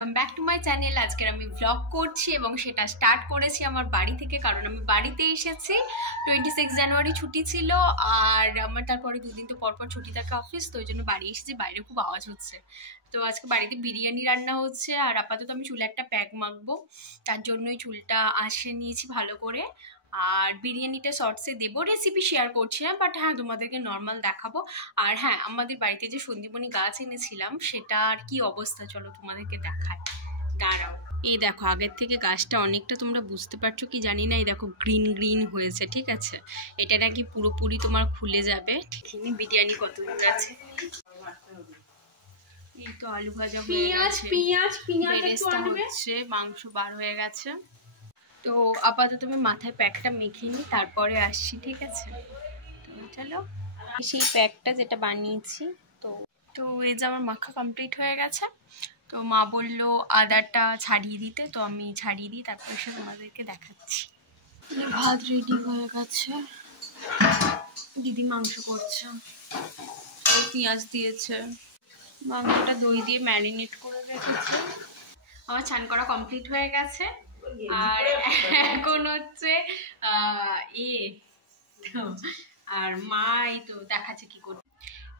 Back to my channel. আজকের আমি blog করছি এবং সেটা স্টার্ট করেছি আমার বাড়ি থেকে, কারণ আমি বাড়িতে এসেছি। 26 জানুয়ারি ছুটি ছিল, আর আমার তারপরে দুদিন তো পরপর ছুটি থাকে অফিস, তো ওই জন্য বাড়ি এসেছি। বাইরে খুব আওয়াজ হচ্ছে, তো আজকে বাড়িতে বিরিয়ানি রান্না হচ্ছে। আর আপাতত আমি চুলে একটা প্যাক মাখবো, তার জন্যই চুলটা আঁচড়ে নিয়েছি ভালো করে। আর বিরিয়ানিটা শর্টসে দেবো, রেসিপি শেয়ার করছি না, বাট হ্যাঁ তোমাদেরকে নর্মাল দেখাবো। আর হ্যাঁ, আমাদের বাড়িতে যে সঞ্জীবনী গাছ এনেছিলাম সেটার কি অবস্থা চলো তোমাদেরকে দেখায়। দাঁড়াও, এই দেখো, আগের থেকে গাছটা অনেকটা, তোমরা বুঝতে পারছো কি জানি না, এই দেখো গ্রিন গ্রিন হয়েছে, ঠিক আছে। এটা নাকি পুরোপুরি তোমার খুলে যাবে। ঠিকই, বিরিয়ানি কত দূর আছে। এই তো আলু ভাজা হয়ে গেছে, বেরেস্তা হচ্ছে, মাংস বার হয়ে গেছে। তো আপাতত আমি মাথায় প্যাকটা মেখে নিই, তারপরে আসছি, ঠিক আছে। তো চলো, সেই প্যাকটা যেটা বানিয়েছি, তো তো এই যে আমার মাখা কমপ্লিট হয়ে গেছে। তো মা বললো আদাটা ছাড়িয়ে দিতে, তো আমি ছাড়িয়ে দিই, তারপর সে তোমাদেরকে দেখাচ্ছি। ভাত রেডি হয়ে গেছে, দিদি মাংস করছে, পেঁয়াজ দিয়েছে, মাংসটা দই দিয়ে ম্যারিনেট করে রেখেছে। আমার চান করা কমপ্লিট হয়ে গেছে, আর এখন হচ্ছে আর মা এই তো দেখাচ্ছে কি করছে।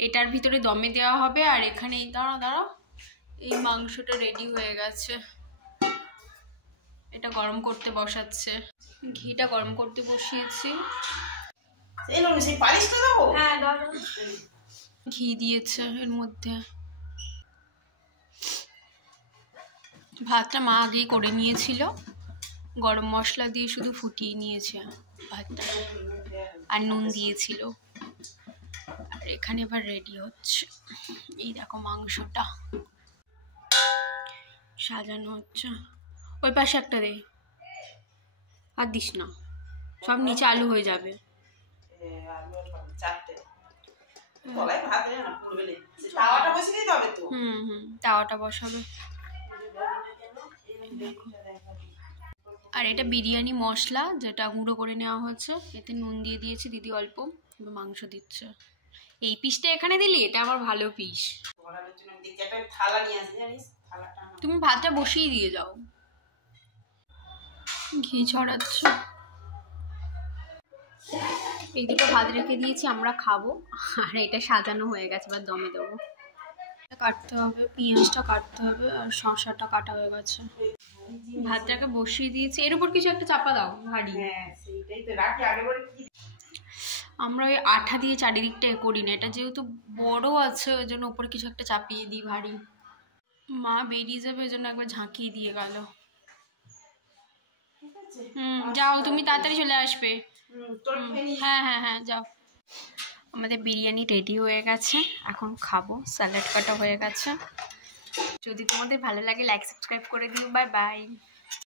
এটার ভিতরে দমে দেওয়া হবে, আর এখানে এই দাঁড়াও এই মাংসটা রেডি হয়ে গেছে। এটা গরম করতে বসাচ্ছে, ঘিটা গরম করতে বসিয়েছি। ঘি দিয়েছে এর মধ্যে। ভাতটা মা আগেই করে নিয়েছিল, গরম মশলা দিয়ে শুধু ফুটিয়ে নিয়েছে ভাতটা, আর নুন দিয়েছিল। আর এখানে এবার রেডি হচ্ছে, এই দেখো মাংসটা সাজানো হচ্ছে। ওই পাশে একটা দে, আর দিস না, সব নিচে আলু হয়ে যাবে। তাওয়াটা বসাবে। আর এটা বিরিয়ানি মশলা, যেটা গুঁড়ো করে নেওয়া হয়েছে। এতে নুন দিয়ে দিয়েছি দিদি অল্প, এবার মাংস দিচ্ছে। এই পিসটা এখানে দিলি, এটা আমার ভালো পিস। তুমি ভাতটা বসিয়ে দিয়ে যাও, ঘি ছড়াচ্ছে। এই দুটো ভাত রেখে দিয়েছি, আমরা খাবো। আর এটা সাজানো হয়ে গেছে, এবার দমে দেবো। কাটতে হবে, পেঁয়াজটা কাটতে হবে, আর শসাটা কাটা হয়ে গেছে। ভাতটাকে বসিয়ে দিয়েছি, এর উপর কিছু একটা চাপা দাও, ভারী। আমরা ওই আঠা দিয়ে চারিদিকটা করি না, এটা যেহেতু বড় আছে ওই জন্য উপরে কিছু একটা চাপিয়ে দিই ভারী। মা বেরিয়ে যাবে ওই জন্য একবার ঝাঁকিয়ে দিয়ে গেল। যাও, তুমি তাড়াতাড়ি চলে আসবে। হ্যাঁ হ্যাঁ হ্যাঁ, যাও। আমাদের বিরিয়ানি রেডি হয়ে গেছে, এখন খাবো। স্যালাড কাটা হয়ে গেছে। যদি তোমাদের ভালো লাগে লাইক সাবস্ক্রাইব করে দিও। Bye bye.